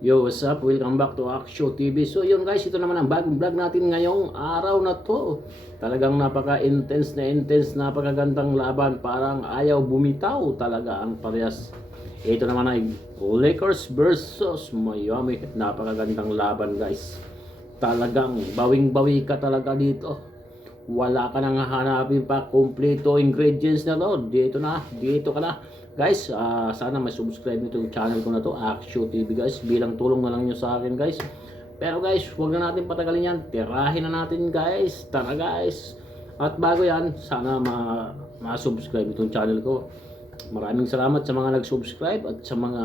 Yo, what's up? Welcome back to Aksyo TV. So yun guys, ito naman ang bagong vlog natin ngayong araw na to. Talagang napaka-intense, napakagandang laban. Parang ayaw bumitaw talaga ang parehas. Ito naman ay Lakers versus Miami. Napakagandang laban guys. Talagang bawing-bawi ka talaga dito. Wala ka nang hahanapin pa kompleto ingredients na to. Dito ka na. Guys, sana may subscribe nito yung channel ko na to, Aksyo TV guys. Bilang tulong na lang nyo sa akin guys. Pero guys, huwag na natin patagalin yan. Tirahin na natin guys. Tara guys. At bago yan, sana ma-subscribe itong channel ko. Maraming salamat sa mga nag-subscribe at sa mga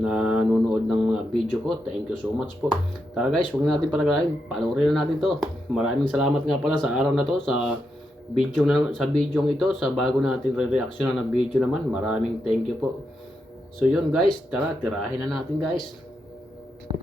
nanonood ng mga video ko. Thank you so much po. Tara guys, huwag na natin patagalin. Panoorin na natin to. Maraming salamat nga pala sa araw na to, sa video ito, sa bago natin re-reaction na video naman. Maraming thank you po. So yun guys, tara, tirahin na natin guys.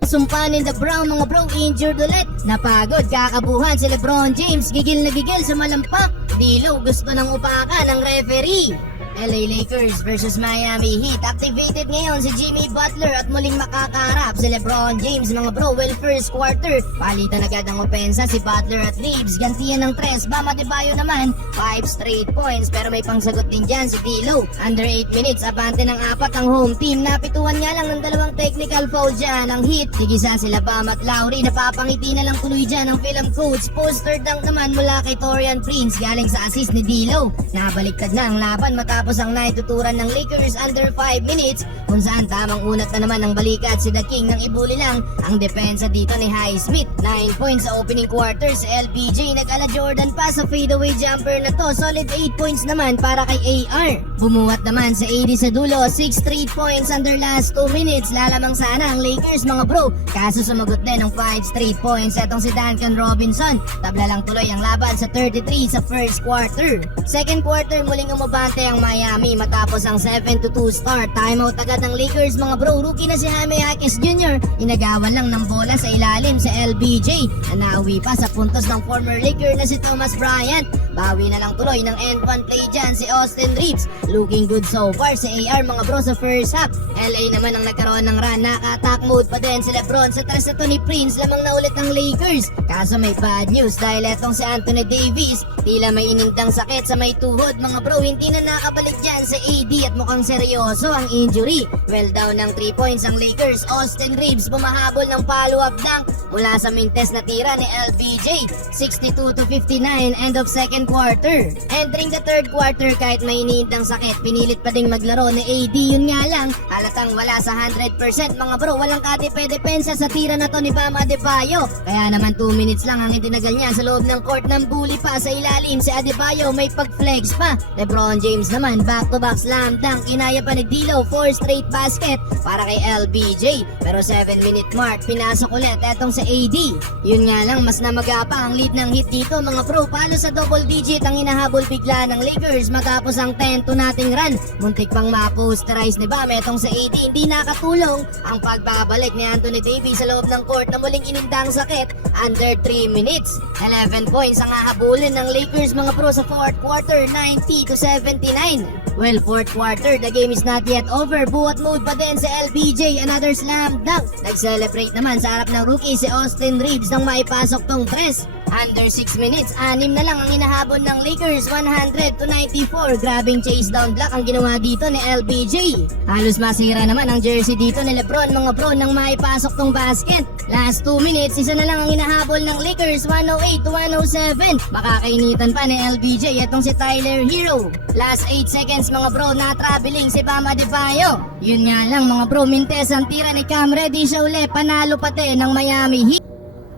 Sumpanin the Brown, mga bro, injured ulit. Napagod, kakabuhan si Lebron James. Gigil na gigil sa malampak. Dilo, gusto ng upakan ng referee. LA Lakers versus Miami Heat. Activated ngayon si Jimmy Butler at muling makakaharap si Lebron James. Mga bro, well, first quarter palitan agad ang opensa si Butler at Reeves. Gantiyan ng 3. Bam Adebayo naman 5 straight points, pero may pangsagot din dyan si D'Lo. Under 8 minutes, abante ng 4 ang home team. Napituan nga lang ng 2 technical foul dyan ang Heat. Tigisa sila Bam at Lowry. Napapangiti na lang tuloy dyan ang film coach. Poster dunk naman mula kay Taurean Prince galing sa assist ni D'Lo. Nabaliktad na ang laban matapos ang naituturan ng Lakers under 5 minutes, kung saan tamang unat na naman ng balikat si The King nang ibuli lang ang depensa dito ni Highsmith. 9 points sa opening quarter sa LBJ. Nag-ala Jordan pa sa fadeaway jumper na to. Solid 8 points naman para kay AR. Bumuhat naman sa AD sa dulo. 6 straight points under last 2 minutes. Lalamang sana ang Lakers mga bro, kaso sumagot din ng 5 straight points etong si Duncan Robinson. Tabla lang tuloy ang laban sa 33 sa first quarter. Second quarter, muling umabante ang Miami matapos ang 7-2 start. Timeout agad ng Lakers mga bro. Rookie na si Jaime Jaquez Jr. Inagawan lang ng bola sa ilalim sa LBJ. Nauwi pa sa puntos ng former Laker na si Thomas Bryant. Bawi na lang tuloy ng end one play dyan si Austin Reeves. Looking good so far si AR mga bro sa first half. LA naman ang nagkaroon ng run. Naka-attack mode pa din si Lebron. Sa 3 na to ni Prince, lamang na ulit ng Lakers. Kaso may bad news dahil etong si Anthony Davis tila may inindang sakit sa may tuhod mga bro. Hindi na nakabalik dyan sa AD at mukhang seryoso ang injury. Well down ng 3 points ang Lakers. Austin Reeves bumahabol ng follow-up dunk mula sa mintes na tira ni LBJ. 62-59 end of second quarter. Entering the third quarter, kahit may iniindang sakit, pinilit pa ding maglaro ni AD. Yun nga lang, halatang wala sa 100% mga bro. Walang katipe-depensa sa tira na to ni Bam Adebayo. Kaya naman 2 minutes lang ang itinagal niya sa loob ng court. Ng bully pa sa ilalim si Adebayo, may pag-flex pa. Lebron James naman back-to-back slam dunk. Inaya pa ni D'Lo 4 straight basket para kay LBJ. Pero 7-minute mark, pinasok ulit etong sa AD. Yun nga lang, mas namaga pa ang lead ng Heat dito mga bro. Palo sa double digit ang hinahabol bigla ng Lakers matapos ang 10-2 nating run. Muntik pang ma-posterize ni Bam etong sa AD. Hindi nakatulong ang pagbabalik ni Anthony Davis sa loob ng court na muling inindang sakit under 3 minutes. 11 points ang hahabulin ng Lakers mga bro sa fourth quarter, 90-79. Well, fourth quarter, the game is not yet over. Buhat mode pa din sa LBJ, another slam dunk. Nag-celebrate naman sa harap ng rookie si Austin Reeves nang maipasok tong 3. Under 6 minutes, 6 na lang ang hinahabol ng Lakers, 100-94. Grabing chase down block ang ginawa dito ni LBJ. Halos masira naman ang jersey dito ni Lebron mga bro nang maipasok tong basket. Last 2 minutes, isa na lang ang hinahabol ng Lakers, 108-107. Makakainitan pa ni LBJ itong si Tyler Hero. Last 8 seconds mga bro, na-traveling si Bam Adebayo. Yun nga lang mga bro, mintes ang tira ni Cam Reddish uli, panalo pati ng Miami Heat.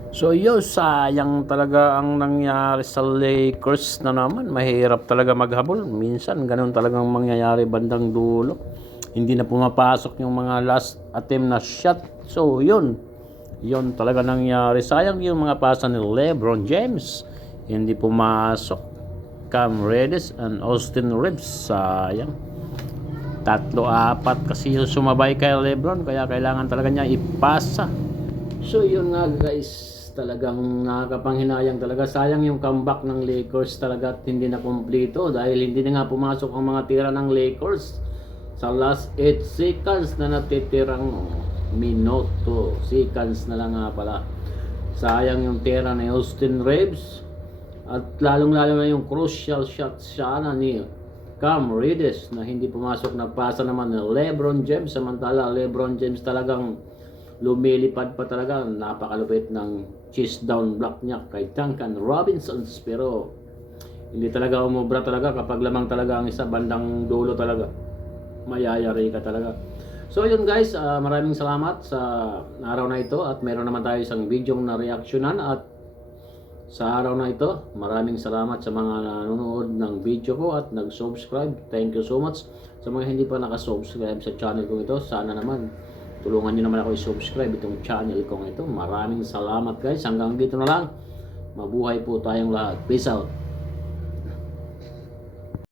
So yun, sayang talaga ang nangyari sa Lakers na naman. Mahirap talaga maghabol. Minsan ganun talagang mangyayari bandang dulo. Hindi na pumapasok yung mga last attempt na shot. So yun talaga nangyari. Sayang yung mga pasa ni Lebron James. Hindi pumasok. Cam Reddish and Austin Reeves. Sayang. 3-4 kasi sumabay kay Lebron. Kaya kailangan talaga niya ipasa. So yun nga guys, talagang nakakapanghinayang talaga. Sayang yung comeback ng Lakers talaga at hindi na kumpleto dahil hindi na nga pumasok ang mga tira ng Lakers sa last 8 seconds na natitirang minuto. Seconds na lang nga pala. Sayang yung tira ni Austin Reeves. At lalong-lalo na yung crucial shot sana ni Cam Reddish na hindi pumasok. Nagpasa naman ni LeBron James. Samantala LeBron James talagang lumilipad pa talaga. Napakalupit ng chest down block niya kay Duncan Robinson. Pero hindi talaga umubra talaga kapag lamang talaga ang isa bandang dulo talaga. Mayayari ka talaga. So yun guys, maraming salamat sa araw na ito at meron naman tayo isang video na reaksyonan at sa araw na ito, maraming salamat sa mga nanonood ng video ko at nag-subscribe. Thank you so much. Sa mga hindi pa nakasubscribe sa channel ko ito, sana naman tulungan nyo naman ako i-subscribe itong channel ko ito. Maraming salamat guys. Hanggang dito na lang. Mabuhay po tayong lahat. Peace out.